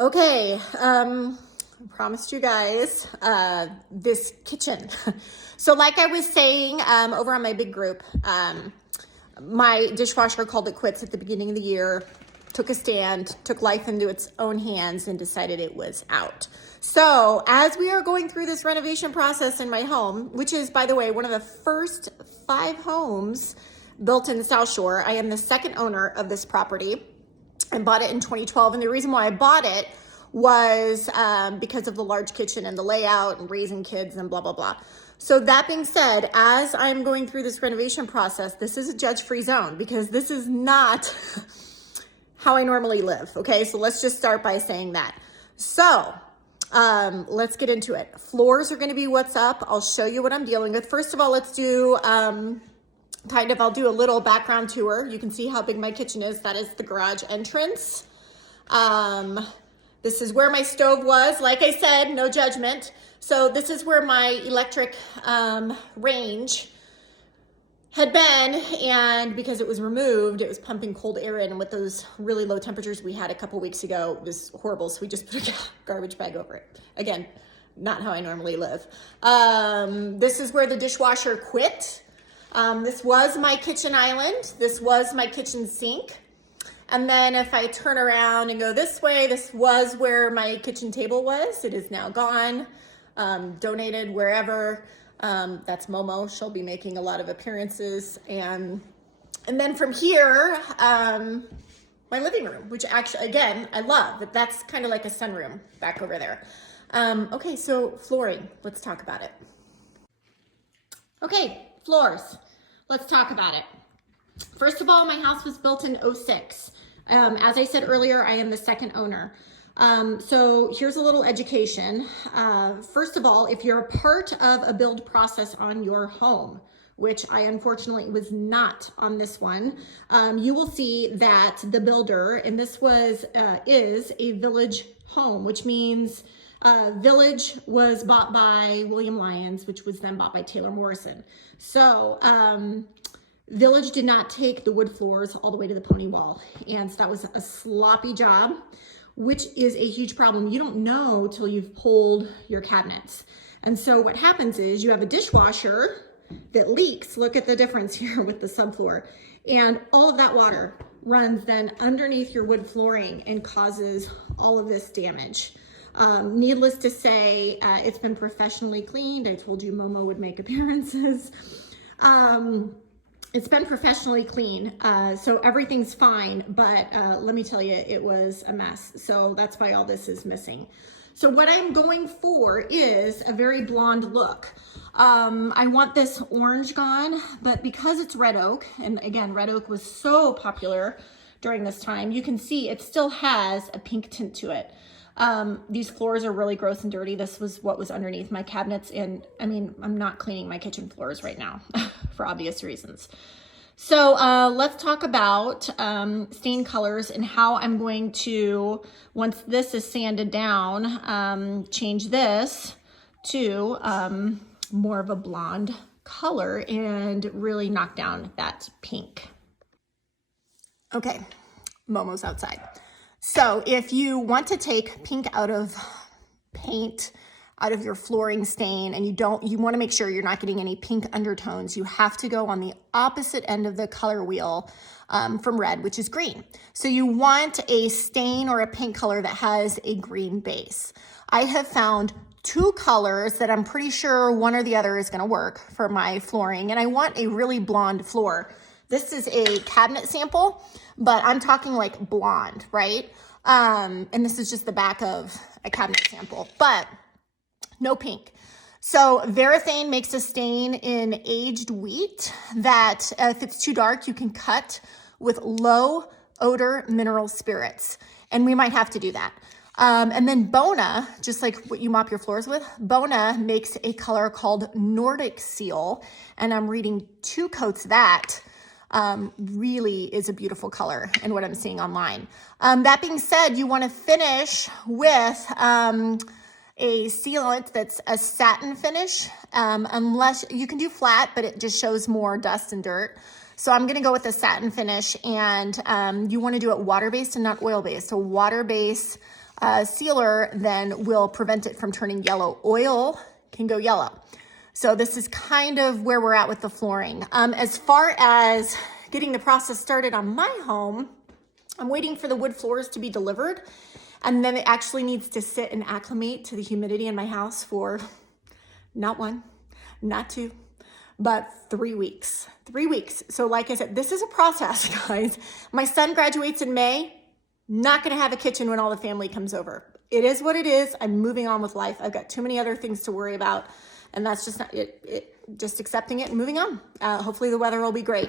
Okay, I promised you guys this kitchen. So like I was saying over on my big group, my dishwasher called it quits at the beginning of the year, took a stand, took life into its own hands and decided it was out. So as we are going through this renovation process in my home, which is, by the way, one of the first 5 homes built in the South Shore, I am the second owner of this property. I bought it in 2012, and the reason why I bought it was because of the large kitchen and the layout and raising kids and blah, blah, blah. So that being said, as I'm going through this renovation process, this is a judge-free zone because this is not how I normally live, okay? So let's just start by saying that. So let's get into it. Floors are gonna be what's up. I'll show you what I'm dealing with. First of all, let's do I'll do a little background tour. You can see how big my kitchen is. That is the garage entrance. This is where my stove was. Like I said, no judgment. So this is where my electric range had been, and because it was removed, it was pumping cold air in, and with those really low temperatures we had a couple weeks ago, it was horrible, so we just put a garbage bag over it. Again, not how I normally live. This is where the dishwasher quit. This was my kitchen island. This was my kitchen sink. And then if I turn around and go this way, this was where my kitchen table was. It is now gone, donated wherever. That's Momo. She'll be making a lot of appearances. And then from here, my living room, which actually, again, I love, but that's kind of like a sunroom back over there. Okay, so flooring, let's talk about it. Okay, floors, let's talk about it. First of all, my house was built in 06. As I said earlier, I am the second owner. So here's a little education. First of all, if you're a part of a build process on your home, which I unfortunately was not on this one, you will see that the builder, and this is a village home, which means Village was bought by William Lyons, which was then bought by Taylor Morrison. So Village did not take the wood floors all the way to the pony wall. And so that was a sloppy job, which is a huge problem. You don't know till you've pulled your cabinets. And so what happens is you have a dishwasher that leaks. Look at the difference here with the subfloor. And all of that water runs then underneath your wood flooring and causes all of this damage. Needless to say, it's been professionally cleaned. I told you Momo would make appearances. It's been professionally clean, so everything's fine, but let me tell you, it was a mess. So that's why all this is missing. So what I'm going for is a very blonde look. I want this orange gone, but because it's red oak, and again, red oak was so popular during this time, you can see it still has a pink tint to it. These floors are really gross and dirty. This was what was underneath my cabinets. And I mean, I'm not cleaning my kitchen floors right now for obvious reasons. So let's talk about stain colors and how I'm going to, once this is sanded down, change this to more of a blonde color and really knock down that pink. Okay, Momo's outside. So if you want to take pink out of paint, out of your flooring stain, and you want to make sure you're not getting any pink undertones, you have to go on the opposite end of the color wheel from red, which is green. So you want a stain or a paint color that has a green base. I have found 2 colors that I'm pretty sure one or the other is going to work for my flooring, and I want a really blonde floor. This is a cabinet sample, but I'm talking like blonde, right? And this is just the back of a cabinet sample, but no pink. So Varathane makes a stain in aged wheat that if it's too dark, you can cut with low odor mineral spirits. And we might have to do that. And then Bona, just like what you mop your floors with, Bona makes a color called Nordic Seal. And I'm reading 2 coats of that. Really is a beautiful color in what I'm seeing online. That being said, you want to finish with a sealant that's a satin finish, unless you can do flat, but it just shows more dust and dirt. So I'm going to go with a satin finish, and you want to do it water-based and not oil-based. So water-based sealer then will prevent it from turning yellow. Oil can go yellow. So this is kind of where we're at with the flooring. As far as getting the process started on my home, I'm waiting for the wood floors to be delivered. And then it actually needs to sit and acclimate to the humidity in my house for not 1, not 2, but 3 weeks. 3 weeks. So like I said, this is a process, guys. My son graduates in May. Not going to have a kitchen when all the family comes over. It is what it is. I'm moving on with life. I've got too many other things to worry about. And that's just not it. Just accepting it and moving on. Hopefully the weather will be great.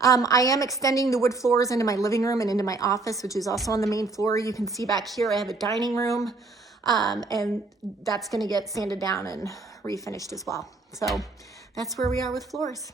I am extending the wood floors into my living room and into my office, which is also on the main floor. You can see back here, I have a dining room, and that's going to get sanded down and refinished as well. So that's where we are with floors.